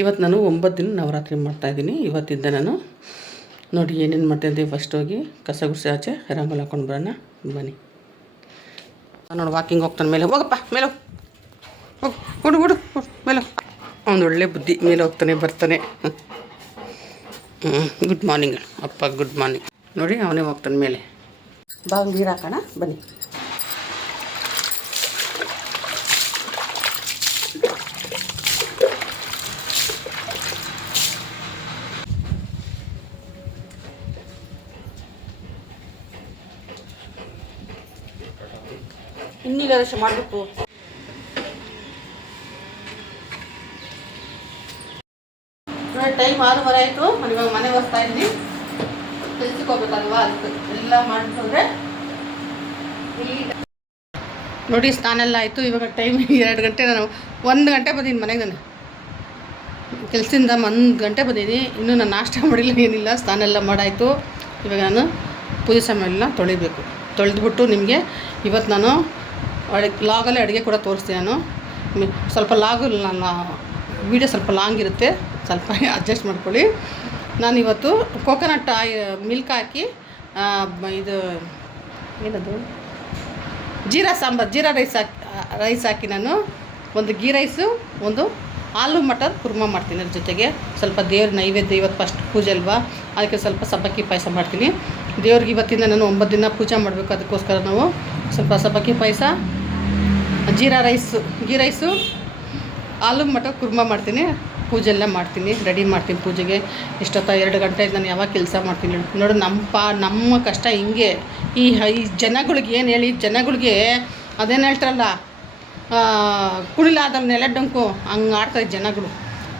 ಇವತ್ತು ನಾನು ಒಂಬತ್ತು ದಿನ ನವರಾತ್ರಿ ಮಾಡ್ತಾಯಿದ್ದೀನಿ ಇವತ್ತಿಂದ ನಾನು ನೋಡಿ ಏನೇನು ಮಾಡ್ತಾಯಿದ್ದೆ ಫಸ್ಟ್ ಹೋಗಿ ಕಸ ಗುಡಿಸಿ ಆಚೆ ರಂಗೋಲಿ ಹಾಕೊಂಡು ಬರೋಣ. ಬನ್ನಿ. ನೋಡಿ ವಾಕಿಂಗ್ ಹೋಗ್ತಾನೆ ಮೇಲೆ. ಹೋಗಪ್ಪ, ಮೇಲೆ ಹೋಗು. ಹುಡು ಹುಡು ಮೇಲೆ ಒಳ್ಳೆ ಬುದ್ಧಿ, ಮೇಲೆ ಹೋಗ್ತಾನೆ, ಬರ್ತಾನೆ. ಹ್ಞೂ ಗುಡ್ ಮಾರ್ನಿಂಗ್ ಅಪ್ಪ ಗುಡ್ ಮಾರ್ನಿಂಗ್ ನೋಡಿ, ಅವನೇ ಹೋಗ್ತಾನೆ ಮೇಲೆ. ಬಾ ನೀರು ಹಾಕೋಣ ಬನ್ನಿ. ಇನ್ನೀಗ ಅದಷ್ಟು ಮಾಡಬೇಕು. ಟೈಮ್ ಆರು ಆಯಿತು. ನಾನು ಇವಾಗ ಮನೆ ಬರ್ತಾ ಇದ್ದೀನಿ. ಕೆಲ್ಸಕ್ಕೆ ಅದಕ್ಕೆ? ಎಲ್ಲ ಮಾಡಿಕೊಂಡ್ರೆ ನೋಡಿ, ಸ್ನಾನ ಎಲ್ಲ ಆಯಿತು. ಇವಾಗ ಟೈಮ್ ಎರಡು ಗಂಟೆ, ನಾನು ಒಂದು ಗಂಟೆ ಬಂದೀನಿ ಮನೆಗೆ ನಾನು. ಕೆಲಸದಿಂದ ಒಂದು ಗಂಟೆ ಬಂದಿದ್ದೀನಿ. ಇನ್ನೂ ನಾನು ನಾಷ್ಟ ಮಾಡಿಲ್ಲ, ಏನಿಲ್ಲ. ಸ್ನಾನ ಎಲ್ಲ ಮಾಡಾಯಿತು. ಇವಾಗ ನಾನು ಪೂಜೆ ಸಾಮಾನೆಲ್ಲ ತೊಳಿಬೇಕು. ತೊಳೆದ್ಬಿಟ್ಟು ನಿಮಗೆ ಇವತ್ತು ನಾನು ಅಡುಗೆ ಲಾಗಲ್ಲೇ ಅಡುಗೆ ಕೂಡ ತೋರಿಸ್ತೀನಿ ನಾನು. ಸ್ವಲ್ಪ ಲಾಗು ನನ್ನ ವೀಡಿಯೋ ಸ್ವಲ್ಪ ಲಾಂಗ್ ಇರುತ್ತೆ. ಸ್ವಲ್ಪ ಅಡ್ಜಸ್ಟ್ ಮಾಡ್ಕೊಳ್ಳಿ. ನಾನು ಇವತ್ತು ಕೋಕೋನಟ್ ಆಯ್ ಮಿಲ್ಕ್ ಹಾಕಿ ಇದು ಏನದು? ಜೀರಾ ಸಾಂಬಾರು, ಜೀರಾ ರೈಸ್ ಹಾಕಿ ರೈಸ್ ಹಾಕಿ ನಾನು. ಒಂದು ಗೀ ರೈಸು, ಒಂದು ಆಲೂ ಮಟರ್ ಕುರ್ಮ ಮಾಡ್ತೀನಿ ಅದ್ರ ಜೊತೆಗೆ. ಸ್ವಲ್ಪ ದೇವ್ರ ನೈವೇದ್ಯ ಇವತ್ತು ಫಸ್ಟ್ ಪೂಜೆ ಅಲ್ವಾ? ಅದಕ್ಕೆ ಸ್ವಲ್ಪ ಸಬ್ಬಕ್ಕಿ ಪಾಯಸ ಮಾಡ್ತೀನಿ. ದೇವ್ರಿಗೆ ಇವತ್ತಿಂದ ನಾನು ಒಂಬತ್ತು ದಿನ ಪೂಜೆ ಮಾಡಬೇಕು, ಅದಕ್ಕೋಸ್ಕರ ನಾವು ಸ್ವಲ್ಪ ಸಬ್ಬಕ್ಕಿ ಪಾಯಸ jeera rice ghee rice, aloo matar kurma ಮಾಡ್ತೀನಿ. ಪೂಜೆ ಎಲ್ಲ ಮಾಡ್ತೀನಿ, ರೆಡಿ ಮಾಡ್ತೀನಿ ಪೂಜೆಗೆ. ಇಷ್ಟೊತ್ತ ಎರಡು ಗಂಟೆ ನಾನು ಯಾವಾಗ ಕೆಲಸ ಮಾಡ್ತೀನಿ ನೋಡು, ನಮ್ಮ ಪಾ ನಮ್ಮ ಕಷ್ಟ ಹಿಂಗೆ. ಈ ಈ ಜನಗಳಿಗೆ ಏನು ಹೇಳಿ, ಜನಗಳಿಗೆ ಅದೇನು ಹೇಳ್ತಾರಲ್ಲ ಕುಣಿಲಾದ ನೆಲ ಡೊಂಕು, ಹಂಗೆ ಆಡ್ತಾರೆ ಜನಗಳು.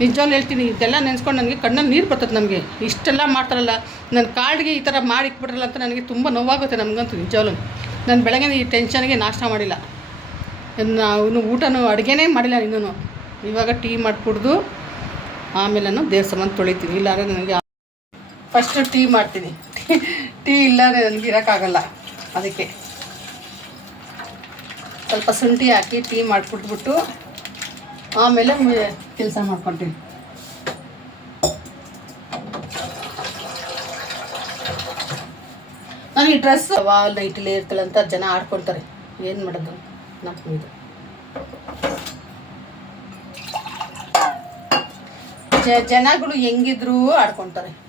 ನಿಜವಾಗ್ಲೂ ಹೇಳ್ತೀನಿ, ಇದೆಲ್ಲ ನೆನೆಸ್ಕೊಂಡು ನನಗೆ ಕಣ್ಣಲ್ಲಿ ನೀರು ಬರ್ತದೆ ನಮಗೆ. ಇಷ್ಟೆಲ್ಲ ಮಾಡ್ತಾರಲ್ಲ ನನ್ನ ಕಾರ್ಡ್ಗೆ ಈ ಥರ ಮಾಡಿ ಇಟ್ಬಿಟ್ರಲ್ಲ ಅಂತ ನನಗೆ ತುಂಬ ನೋವಾಗುತ್ತೆ ನಮಗಂತೂ ನಿಜವಾಗ್ಲೂ. ನಾನು ಬೆಳಗ್ಗೆ ಈ ಟೆನ್ಷನ್ಗೆ ನಾಷ್ಟ ಮಾಡಿಲ್ಲ. ನಾವು ಊಟನೂ ಅಡುಗೆನೇ ಮಾಡಿಲ್ಲ ಇನ್ನೂ ಇವಾಗ ಟೀ ಮಾಡಿ ಕುಡಿದು ಆಮೇಲೆ ನಾನು ದೇವ್ರ ಸಂಬಂಧ ತೊಳಿತೀನಿ. ಇಲ್ಲಾಂದರೆ ನನಗೆ ಫಸ್ಟು ಟೀ ಮಾಡ್ತೀನಿ. ಟೀ ಇಲ್ಲಾಂದರೆ ನನಗೆ ಇರೋಕ್ಕಾಗಲ್ಲ. ಅದಕ್ಕೆ ಸ್ವಲ್ಪ ಶುಂಠಿ ಹಾಕಿ ಟೀ ಮಾಡಿಕೊಟ್ಬಿಟ್ಟು ಆಮೇಲೆ ಕೆಲಸ ಮಾಡ್ಕೊತೀನಿ. ನನಗೆ ಡ್ರೆಸ್ ವಾಲ್ ನೈಟಲ್ಲಿ ಇರ್ತಲ್ಲ ಅಂತ ಜನ ಆಡ್ಕೊಳ್ತಾರೆ ಏನು ಮಾಡೋದು? ಜ- ಜನಗಳು ಹೆಂಗಿದ್ರು ಆಡ್ಕೊತಾರೆ.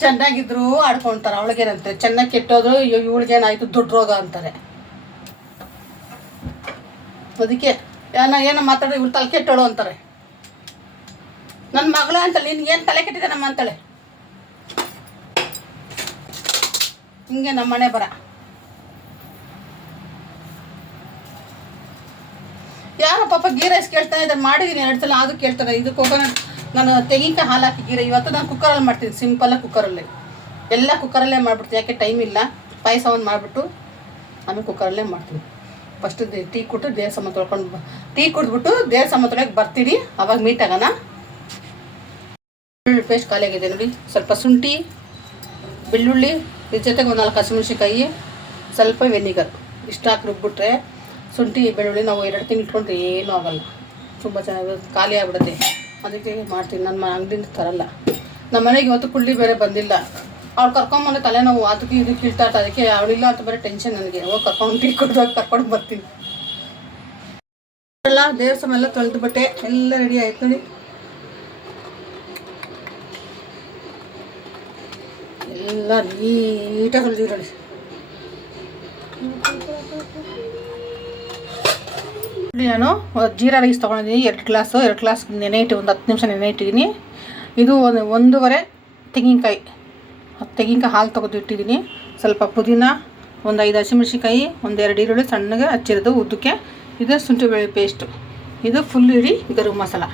ಚೆನ್ನಾಗಿದ್ರು ಆಡ್ಕೊಳ್ತಾರೆ ಅವಳಿಗೇನಂತೆ. ಚೆನ್ನಾಗಿ ಕೆಟ್ಟೋದು ಇವಳಿಗೇನಾಯ್ತು, ದುಡ್ಡು ರೋಗ ಅಂತಾರೆ. ಅದಕ್ಕೆ ಏನೋ ಏನೋ ಮಾತಾಡೋ ಇವ್ರು ತಲೆ ಕೆಟ್ಟೋಳು ಅಂತಾರೆ. ನನ್ನ ಮಗಳ ಅಂತಾಳೆ ನಿನ್ಗೇನು ತಲೆ ಕೆಟ್ಟಿದೆ ಅಂತಾಳೆ? ಹಿಂಗೆ ನಮ್ಮ ಮನೆ ಬರ. ಯಾರೋ ಪಾಪ ಗೀ ರೈಸ್ ಕೇಳ್ತಾನೆ ಇದ್ದಾರೆ ಮಾಡಿದ್ದೀನಿ ಎರಡು ಸಲ ಅದು ಕೇಳ್ತಾರೆ. ಇದು ಕೋಕೋನಟ್ ನಾನು ತೆಂಗಿನಕಾಯಿ ಹಾಲು ಹಾಕಿ ಗೀರೆ, ಇವತ್ತು ನಾನು ಕುಕ್ಕರಲ್ಲಿ ಮಾಡ್ತೀನಿ ಸಿಂಪಲ್ಲಾಗಿ ಕುಕ್ಕರಲ್ಲೇ ಎಲ್ಲ ಕುಕ್ಕರಲ್ಲೇ ಮಾಡಿಬಿಡ್ತೀನಿ, ಯಾಕೆ ಟೈಮ್ ಇಲ್ಲ. ಪಾಯಸ ಒಂದು ಮಾಡಿಬಿಟ್ಟು ಆಮೇಲೆ ಕುಕ್ಕರಲ್ಲೇ ಮಾಡ್ತೀನಿ. ಫಸ್ಟು ಟೀ ಕೊಟ್ಟು ದೇವ್ರ ಸಮ ತೊಳ್ಕೊಂಡು ಟೀ ಕುಡಿದ್ಬಿಟ್ಟು ದೇವ್ರ ಸಮ ತೊಳಕ್ಕೆ ಬರ್ತೀನಿ, ಅವಾಗ ಮೀಟ್ ಆಗೋಣ. ಬೆಳ್ಳುಳ್ಳಿ ಪೇಸ್ಟ್ ಖಾಲಿಯಾಗಿದೆ ನೋಡಿ. ಸ್ವಲ್ಪ ಶುಂಠಿ, ಬೆಳ್ಳುಳ್ಳಿ, ಇದ್ರ ಜೊತೆಗೆ ಒಂದು ನಾಲ್ಕು ಹಸಿಮೆಣ್ಸಿಕಾಯಿ ಸ್ವಲ್ಪ ವೆನಿಗರ್ ಇಷ್ಟು ಹಾಕಿ ರುಬ್ಬಿಟ್ರೆ ಶುಂಠಿ, ಬೆಳ್ಳುಳ್ಳಿ ನಾವು ಎರಡು ತಿಂಗಳು ಇಟ್ಕೊಂಡ್ರೆ ಏನೂ ಆಗಲ್ಲ. ತುಂಬ ಚೆನ್ನಾಗಿ ಖಾಲಿ ಆಗ್ಬಿಡುತ್ತೆ. ಅದಕ್ಕೆ ಮಾಡ್ತೀನಿ, ನನ್ನ ಅಂಗಡಿಯಿಂದ ತರಲ್ಲ. ನಮ್ಮ ಮನೆಗೆ ಇವತ್ತು ಕುಳ್ಳಿ ಬೇರೆ ಬಂದಿಲ್ಲ. ಅವ್ಳು ಕರ್ಕೊಂಬಂದು ತಲೆನೋವು ಅದಕ್ಕೆ ಇದಕ್ಕೆ ಇಳ್ತಾ ಅದಕ್ಕೆ ಅವಳಿಲ್ಲ ಅಂತ ಬರೀ ಟೆನ್ಷನ್ ನನಗೆ. ಹೋಗಿ ಕರ್ಕೊಂಡು ಕೊಡ್ದಾಗ ಕರ್ಕೊಂಡು ಬರ್ತೀನಿ. ಎಲ್ಲ ದೇವ್ರ ಸಮ ಎಲ್ಲ ತೊಳೆದು ಬಟ್ಟೆ ಎಲ್ಲ ರೆಡಿ ಆಯ್ತು ನೋಡಿ. ಎಲ್ಲ ನೀಟಾಗಿ ನೋಡಿ. ಇಲ್ಲಿ ನಾನು ಜೀರಾ ರೈಸ್ ತೊಗೊಂಡಿದ್ದೀನಿ, ಎರಡು ಗ್ಲಾಸು, ಎರಡು ಗ್ಲಾಸ್ ನೆನೆ ಇಟ್ಟು ಒಂದು ಹತ್ತು ನಿಮಿಷ ನೆನೆ ಇಟ್ಟಿದ್ದೀನಿ ಇದು ಒಂದು, ಒಂದೂವರೆ ತೆಂಗಿನಕಾಯಿ ತೆಂಗಿನಕಾಯಿ ಹಾಲು ತೆಗೆದು ಇಟ್ಟಿದ್ದೀನಿ. ಸ್ವಲ್ಪ ಪುದೀನ, ಒಂದು ಐದು ಹಸಿಮೆಣ್ಸಿನ್ಕಾಯಿ, ಒಂದು ಎರಡು ಈರುಳ್ಳಿ ಸಣ್ಣಗೆ ಹಚ್ಚಿರೋದು ಉದ್ದಕ್ಕೆ. ಇದು ಶುಂಠಿ ಬೆಳೆ ಪೇಸ್ಟು ಇದು ಫುಲ್ ಇಡೀ ಗರಂ ಮಸಾಲ.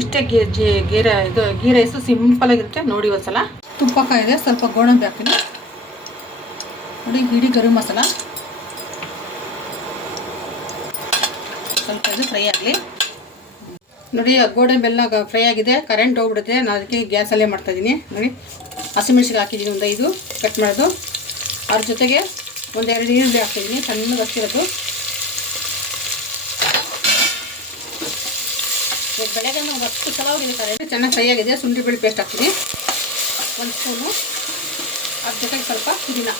ಇಷ್ಟೇ ಗೇ, ಜೀ, ಗೀರ, ಇದು ಗೀ ರೈಸು ಸಿಂಪಲಾಗಿರುತ್ತೆ ನೋಡಿ ಒಂದ್ಸಲ. ಸಲ ಕಾಯಿದೆ ಸ್ವಲ್ಪ ಗೋಡಂಬಿ ಹಾಕ್ತೀನಿ. ನೋಡಿ, ಇಡೀ ಗರಂ ಮಸಾಲ. ಫ್ರೈ ಆಗಲಿ. ನೋಡಿ ಗೋಡೆ ಬೆಲ್ಲ ಫ್ರೈ ಆಗಿದೆ. ಕರೆಂಟ್ ಹೋಗ್ಬಿಡುತ್ತೆ. ನಾನು ಅದಕ್ಕೆ ಗ್ಯಾಸಲ್ಲೇ ಮಾಡ್ತಾಯಿದ್ದೀನಿ ನೋಡಿ ಹಸಿಮೆಣ್ಸಿಗೆ ಹಾಕಿದ್ದೀನಿ ಒಂದು ಐದು. ಕಟ್ ಮಾಡೋದು. ಅದ್ರ ಜೊತೆಗೆ ಒಂದು ಎರಡು ಈರುಳ್ಳಿ ಹಾಕ್ತಿದ್ದೀನಿ ಸಣ್ಣಗೆ ಹಚ್ಚಿರೋದು. ಬೆಳಗ್ಗೆ ಒಂದು ಹತ್ತು ಸಲ ಹೋಗಿದೆ ಚೆನ್ನಾಗಿ ಫ್ರೈ ಆಗಿದೆ. ಶುಂಠಿ ಬೆಳ್ಳಿ ಪೇಸ್ಟ್ ಹಾಕ್ತೀನಿ. ಒಂದು ಸ್ಪೂನು ಅದ್ರ ಜೊತೆಗೆ ಸ್ವಲ್ಪ ಪುದೀನ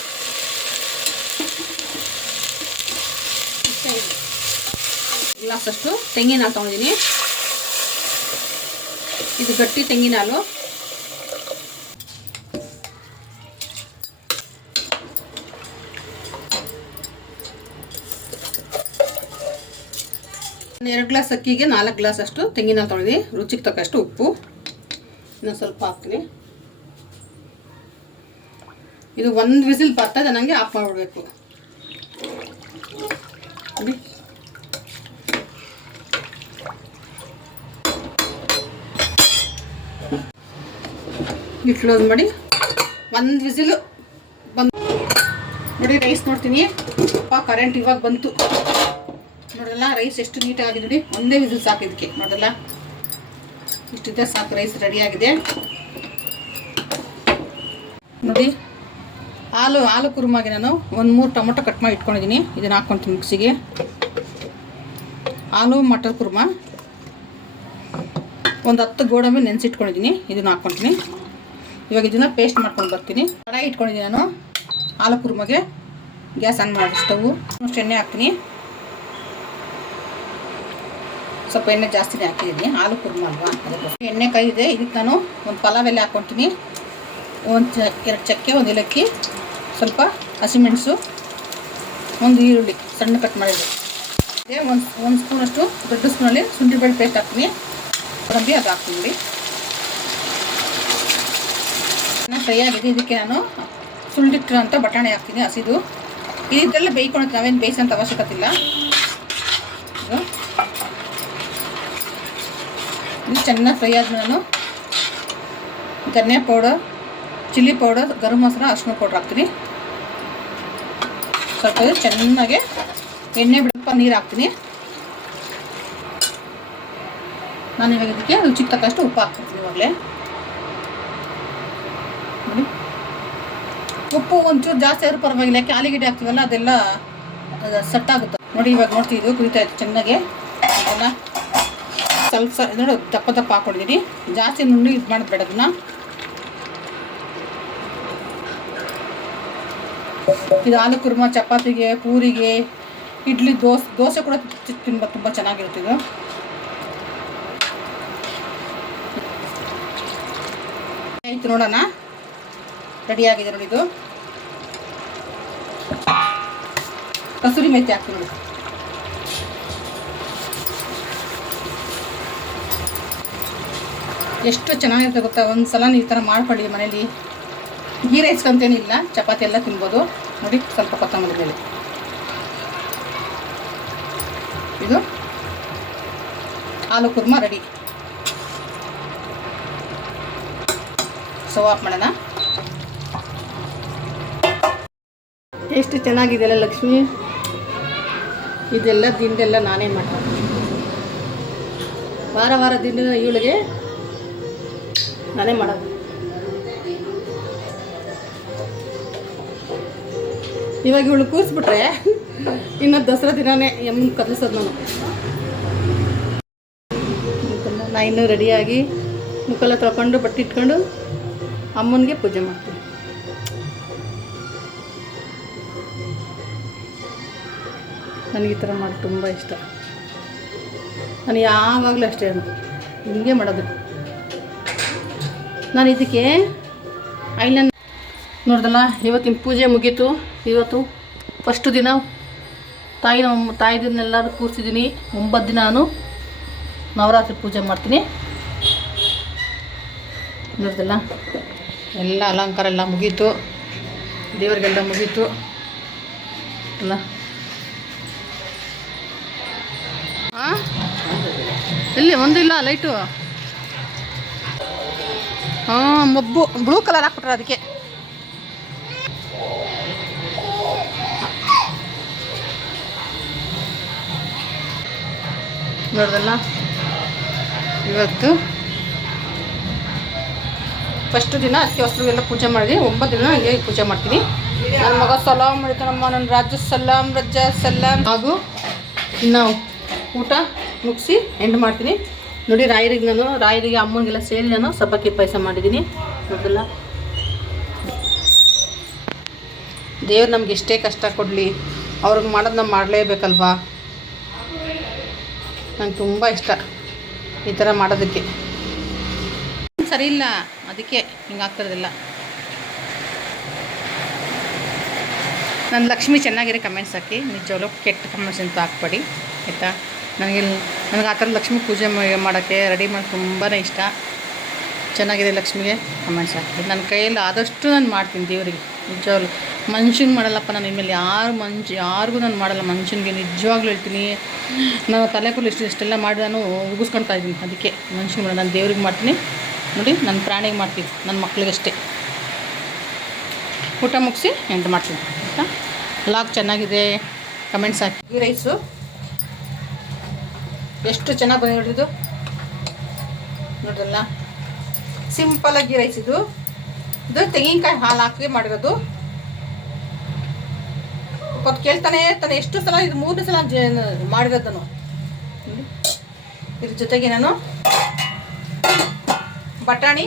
ಇಷ್ಟೇ ಇದೆ ಗ್ಲಾಸಷ್ಟು ತೆಂಗಿನ ಹಾಲು ಇದು ಗಟ್ಟಿ ತೆಂಗಿನ ಹಾಲು. ಎರಡು ಗ್ಲಾಸ್ ಅಕ್ಕಿಗೆ ನಾಲ್ಕು ಗ್ಲಾಸ್ ಅಷ್ಟು ತೆಂಗಿನ ಹಾಲು ತೊಗೊಂಡಿದ್ದೀನಿ. ರುಚಿಗೆ ತಕ್ಕಷ್ಟು ಉಪ್ಪು. ಇನ್ನೊಂದು ಸ್ವಲ್ಪ ಹಾಕ್ತೀನಿ. ಇದು ಒಂದು ವಿಸಿಲ್ ಬರ್ತಾ ನನಗೆ ಆಫ್ ಮಾಡಿಬಿಡ್ಬೇಕು. ಇದು ಕ್ಲೋಸ್ ಮಾಡಿ ಒಂದು ವಿಸಿಲು ಬಂದು ನೋಡಿ ರೈಸ್ ನೋಡ್ತೀನಿ. ಅಪ್ಪ ಕರೆಂಟ್ ಇವಾಗ ಬಂತು. ನೋಡಲ್ಲ ರೈಸ್ ಎಷ್ಟು ನೀಟಾಗಿದೆ ನೋಡಿ. ಒಂದೇ ವಿಸಿಲ್ ಸಾಕು ಇದಕ್ಕೆ ನೋಡಲ್ಲ ಇಷ್ಟಿದೆ ಸಾಕು ರೈಸ್ ರೆಡಿಯಾಗಿದೆ ನೋಡಿ, ಹಾಲು ಹಾಲು ಕುರುಮಾಗಿ ನಾನು ಒಂದು ಮೂರು ಟೊಮೊಟೊ ಕಟ್ ಮಾಡಿ ಇಟ್ಕೊಂಡಿದ್ದೀನಿ. ಇದನ್ನು ಹಾಕ್ಕೊಂತೀನಿ ಮಿಕ್ಸಿಗೆ. ಹಾಲು, ಮಟರ್ ಕುರ್ಮ. ಒಂದು ಹತ್ತು ಗೋಡಂಬಿ ನೆನೆಸಿಟ್ಕೊಂಡಿದ್ದೀನಿ. ಇದನ್ನು ಹಾಕ್ಕೊತೀನಿ. ಇವಾಗ ಇದನ್ನು ಪೇಸ್ಟ್ ಮಾಡ್ಕೊಂಡು ಬರ್ತೀನಿ. ಕಡಾಯಿ ಇಟ್ಕೊಂಡಿದ್ದೀನಿ ನಾನು. ಹಾಲು ಕುರ್ಮಗೆ. ಗ್ಯಾಸ್ ಆನ್ ಮಾಡಿ ಸ್ಟವ್ ಅಷ್ಟು ಎಣ್ಣೆ ಹಾಕ್ತೀನಿ. ಸ್ವಲ್ಪ ಎಣ್ಣೆ ಜಾಸ್ತಿನೇ ಹಾಕಿದ್ದೀನಿ. ಹಾಲು ಕುರ್ಮ ಅಲ್ವಾ? ಎಣ್ಣೆ ಕೈಇದೆ ಇದಕ್ಕೆ ನಾನು ಒಂದು ಪಲಾವ್ ಎಲೆ ಹಾಕ್ಕೊತೀನಿ ಒಂದು ಎರಡು ಚಕ್ಕೆ, ಒಂದು ಏಲಕ್ಕಿ, ಸ್ವಲ್ಪ ಹಸಿಮೆಣಸು ಒಂದು ಈರುಳ್ಳಿ ಸಣ್ಣ ಕಟ್ ಮಾಡಿದೆ ಅದೇ ಒಂದು ಒಂದು ಸ್ಪೂನಷ್ಟು ದೊಡ್ಡ ಸ್ಪೂನಲ್ಲಿ ಶುಂಠಿ ಬೆಳ್ಳಿ ಪೇಸ್ಟ್ ಹಾಕ್ತೀನಿ. ಅದು ಹಾಕ್ತೀನಿ ನೋಡಿ ಚೆನ್ನಾಗಿ ಫ್ರೈ ಆಗಿದೆ. ಇದಕ್ಕೆ ನಾನು ಸುಳ್ಳಿಟ್ಟಿರೋ ಅಂತ ಬಟಾಣಿ ಹಾಕ್ತೀನಿ, ಹಸಿದು. ಇದೆಲ್ಲ ಬೇಯ್ಕೊಳಕ್ಕೆ ನಾವೇನು ಬೇಯಿಸೋಂಥ ಅವಶ್ಯಕತೆ ಇಲ್ಲ. ಇದು. ಚೆನ್ನಾಗಿ ಫ್ರೈ ಆದ್ಮೇಲೆ ನಾನು dhania powder, chilli powder, garam masala ಅರಿಶಿನ ಪೌಡರ್ ಹಾಕ್ತೀನಿ. ಸ್ವಲ್ಪ ಚೆನ್ನಾಗೆ ಚೆನ್ನಾಗಿ ಎಣ್ಣೆ ಬಿಡಪ್ಪ ನೀರು ಹಾಕ್ತೀನಿ. ನಾನು ಇವಾಗ ಇದಕ್ಕೆ ರುಚಿಗೆ ತಕ್ಕಷ್ಟು ಉಪ್ಪು ಹಾಕ್ತೀನಿ ಇವಾಗಲೇ. ಉಪ್ಪು ಒಂಚೂರು ಜಾಸ್ತಿ ಆದರೂ ಪರವಾಗಿಲ್ಲ, ಯಾಕೆ ಆಲಿಗಡ್ಡೆ ಹಾಕ್ತೀವಲ್ಲ, ಅದೆಲ್ಲ ಸೆಟ್ ಆಗುತ್ತೆ. ನೋಡಿ ಇವಾಗ ನೋಡ್ತೀವಿ ಕುರಿತಾ ಇತ್ತು ಚೆನ್ನಾಗೆ. ಅದನ್ನು ಸ್ವಲ್ಪ ನೋಡಿ, ದಪ್ಪ ದಪ್ಪ ಹಾಕ್ಕೊಂಡಿದ್ದೀನಿ ಜಾಸ್ತಿ ನುಣ್ಣು ಇದು ಮಾಡಬೇಡ ಬೇಡ ಅದನ್ನ. ಇದು ಆಲೂ ಕುರ್ಮ, ಚಪಾತಿಗೆ, ಪೂರಿಗೆ, ಇಡ್ಲಿ, ದೋಸೆ ದೋಸೆ ಕೂಡ ತಿನ್ಬ, ತುಂಬ ಚೆನ್ನಾಗಿರುತ್ತೆ ಇದು. ಆಯ್ತು ನೋಡೋಣ. ರೆಡಿಯಾಗಿದೆ ನೋಡಿ ಇದು ಕಸೂರಿ ಮೆಂತ್ಯ ಹಾಕ್ತೀವಿ ನೋಡಿ. ಎಷ್ಟು ಚೆನ್ನಾಗಿರುತ್ತೆ ಗೊತ್ತಾ? ಒಂದು ಸಲ ಈ ಥರ ಮಾಡ್ಕೊಳ್ಳಿ ಮನೇಲಿ. ಗೀ ರೈಸ್ ಅಂತೇನಿಲ್ಲ, ಚಪಾತಿ ಎಲ್ಲ ತಿನ್ಬೋದು. ನೋಡಿ, ಸ್ವಲ್ಪ ಕೊತ್ತಂಬರಿ ಮೇಲೆ. ಇದು aloo kurma ready so off ಮಾಡೋಣ. ಎಷ್ಟು ಚೆನ್ನಾಗಿದೆಯಲ್ಲ ಲಕ್ಷ್ಮಿ? ಇದೆಲ್ಲ ದಿಂಡೆಲ್ಲ ನಾನೇ ಮಾಡ್ತೀನಿ. ವಾರ ವಾರ ದಿಂಡಿನ ಇವಳಿಗೆ ನಾನೇ ಮಾಡೋದು. ಇವಾಗ ಇವಳು ಕೂರಿಸ್ಬಿಟ್ರೆ ಇನ್ನು ದಸರಾ ದಿನಾನೇ ಎಮ್ಮನ್ ಕದಲಿಸೋದು ನಾನು. ನಾ ಇನ್ನೂ ರೆಡಿಯಾಗಿ ಮುಖಲ್ಲ ತೊಳ್ಕೊಂಡು ಬಟ್ಟೆ ಇಟ್ಕೊಂಡು ಅಮ್ಮನಿಗೆ ಪೂಜೆ ಮಾಡ್ತೀನಿ. ನನಗೆ ಈ ಥರ ಮಾಡೋದು ತುಂಬ ಇಷ್ಟ. ನಾನು ಯಾವಾಗಲೂ ಅಷ್ಟೇ ಅಂತ ಹಿಂಗೆ ಮಾಡೋದು. ನಾನು ಇದಕ್ಕೆ ಐಲನ್ ನೋಡ್ದಲ್ಲ, ಇವತ್ತಿನ ಪೂಜೆ ಮುಗೀತು. ಇವತ್ತು ಫಸ್ಟು ದಿನ ತಾಯಿನ ತಾಯಿದನ್ನೆಲ್ಲರೂ ಕೂರಿಸಿದ್ದೀನಿ. ಒಂಬತ್ತು ದಿನ ನಾನು ನವರಾತ್ರಿ ಪೂಜೆ ಮಾಡ್ತೀನಿ. ನೋಡ್ದಲ್ಲ, ಎಲ್ಲ ಅಲಂಕಾರ ಎಲ್ಲ ಮುಗೀತು. ದೇವರಿಗೆಲ್ಲ ಮುಗೀತು. ಅಲ್ಲ ಎಲ್ಲಿ ಒಂದಿಲ್ಲ ಲೈಟು ಹಾಂ, ಮಬ್ಬು ಬ್ಲೂ ಕಲರ್ ಹಾಕ್ಬಿಟ್ರೆ ಅದಕ್ಕೆ. ನೋಡ್ದಲ್ಲ? ಇವತ್ತು ಫಸ್ಟ್ ದಿನ ಅದಕ್ಕೆ ಎಲ್ಲ ಪೂಜೆ ಮಾಡಿದ್ವಿ ಒಂಬತ್ತು ದಿನ ಹಂಗೆ ಪೂಜೆ ಮಾಡ್ತೀನಿ. ನನ್ನ ಮಗ ಸಲಾಮ್ ಹೇಳ್ತಾನಮ್ಮ ನನ್ನ ರಾಜ್ಯ ಸಲಾಮ್ ರಜಾ ಸಲಾಮ್ ಹಾಗೂ ಇನ್ನು ಊಟ. ಮುಗಿಸಿ ಎಂಡ್ ಮಾಡ್ತೀನಿ. ನೋಡಿ ರಾಯರಿಗೆ ನಾನು, ರಾಯರಿಗೆ ಅಮ್ಮನಿಗೆಲ್ಲ ಸೇರಿ ನಾನು ಸಬ್ಬಕ್ಕಿ ಪಾಯಸ ಮಾಡಿದ್ದೀನಿ. ನೋಡಿಲ್ಲ ದೇವ್ರು ನಮ್ಗೆ ಎಷ್ಟೇ ಕಷ್ಟ ಕೊಡಲಿ ಅವ್ರಿಗೆ ಮಾಡೋದು ನಾವು ಮಾಡಲೇಬೇಕಲ್ವಾ? ನಂಗೆ ತುಂಬ ಇಷ್ಟ ಈ ಥರ ಮಾಡೋದಕ್ಕೆ. ಸರಿ ಇಲ್ಲ, ಅದಕ್ಕೆ ಹಿಂಗೆ ಆಗ್ತಿರೋದಿಲ್ಲ. ನನ್ನ ಲಕ್ಷ್ಮಿ ಚೆನ್ನಾಗಿರೋ ಕಮೆಂಟ್ಸ್ ಹಾಕಿ, ನಿಜವಾಗ್ಲೂ ಕೆಟ್ಟ ಕಮೆಂಟ್ಸ್ ಅಂತ ಹಾಕ್ಬೇಡಿ, ಆಯಿತಾ? ನನಗೆ ನನಗೆ ಆ ಥರ ಲಕ್ಷ್ಮಿ ಪೂಜೆ ಮಾಡೋಕ್ಕೆ ರೆಡಿ ಮಾಡಿ ತುಂಬಾ ಇಷ್ಟ. ಚೆನ್ನಾಗಿದೆ ಲಕ್ಷ್ಮಿಗೆ. ಕಮೆಂಟ್ಸ್ ಹಾಕಿ ನನ್ನ ಕೈಯಲ್ಲಿ ಆದಷ್ಟು ನಾನು ಮಾಡ್ತೀನಿ ದೇವರಿಗೆ. ನಿಜವಾಗ್ಲು. ಮನುಷ್ಯನ್ಗೆ ಮಾಡಲ್ಲಪ್ಪ ನಾನು ಇನ್ಮೇಲೆ ಯಾರು ಮನುಷ್ಯ ಯಾರಿಗೂ ನಾನು ಮಾಡಲ್ಲ ಮನುಷ್ಯನಿಗೆ. ನಿಜವಾಗ್ಲೂ ಹೇಳ್ತೀನಿ. ನಾನು ತಲೆ ಕೂದಲು ಇಷ್ಟು ಇಷ್ಟೆಲ್ಲ ಮಾಡಿ ನಾನು ಉಗಿಸ್ಕೊಳ್ತಾ ಇದ್ದೀನಿ ಅದಕ್ಕೆ. ಮನುಷ್ಯನಿಗೆ ಮಾಡಲ್ಲ, ನಾನು ದೇವ್ರಿಗೆ ಮಾಡ್ತೀನಿ. ನೋಡಿ ನನ್ನ ಪ್ರಾಣಿಗೆ ಮಾಡ್ತೀನಿ. ನನ್ನ ಮಕ್ಕಳಿಗಷ್ಟೇ ಊಟ ಮುಗಿಸಿ ಎಂಟು ಮಾಡ್ತೀನಿ. ಆಯಿತಾ? ಲಾಗ್ ಚೆನ್ನಾಗಿದೆ. ಕಮೆಂಟ್ಸ್ ಹಾಕಿ ರೈಸು ಎಷ್ಟು ಚೆನ್ನಾಗಿ ನೋಡ್ರಿ ಇದು ನೋಡ್ರಲ್ಲ ಸಿಂಪಲಾಗಿ ರೈಸ್ ಇದು. ಇದು ತೆಂಗಿನಕಾಯಿ ಹಾಲು ಹಾಕಿ ಮಾಡಿರೋದು. ಕೊಟ್ಟು ಕೇಳ್ತಾನೆ ಇರ್ತಾನೆ ಎಷ್ಟು ಸಲ ಇದು ಮೂರನೇ ಸಲ ಮಾಡಿರೋದನ್ನು. ಇದ್ರ ಜೊತೆಗೆ ನಾನು ಬಟಾಣಿ,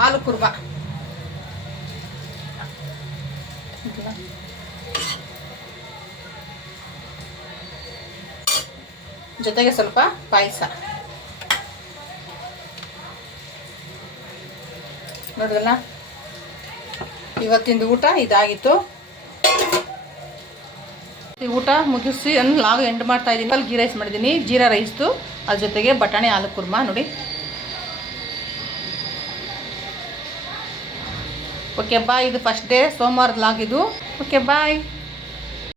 ಹಾಲು ಕುರ್ಮ. ಜೊತೆಗೆ ಸ್ವಲ್ಪ ಪಾಯಸ. ನೋಡಿದ್ರಲ್ಲ ಇವತ್ತಿಂದು ಊಟ ಇದಾಗಿತ್ತು. ಊಟ ಮುಗಿಸಿ ನಾವು ಎಂಡ್ ಮಾಡ್ತಾ ಇದ್ದೀನಿ. ಅಲ್ಲಿ ಗೀ ರೈಸ್ ಮಾಡಿದ್ದೀನಿ. ಜೀರಾ ರೈಸ್ದು ಅದ್ರ ಜೊತೆಗೆ ಬಟಾಣಿ ಆಲೂ ಕುರ್ಮಾ ನೋಡಿ. ಓಕೆ ಬಾಯ್ ಇದು ಫಸ್ಟ್ ಡೇ ಸೋಮವಾರದ ಲಾಗ್ ಇದು. Okay bye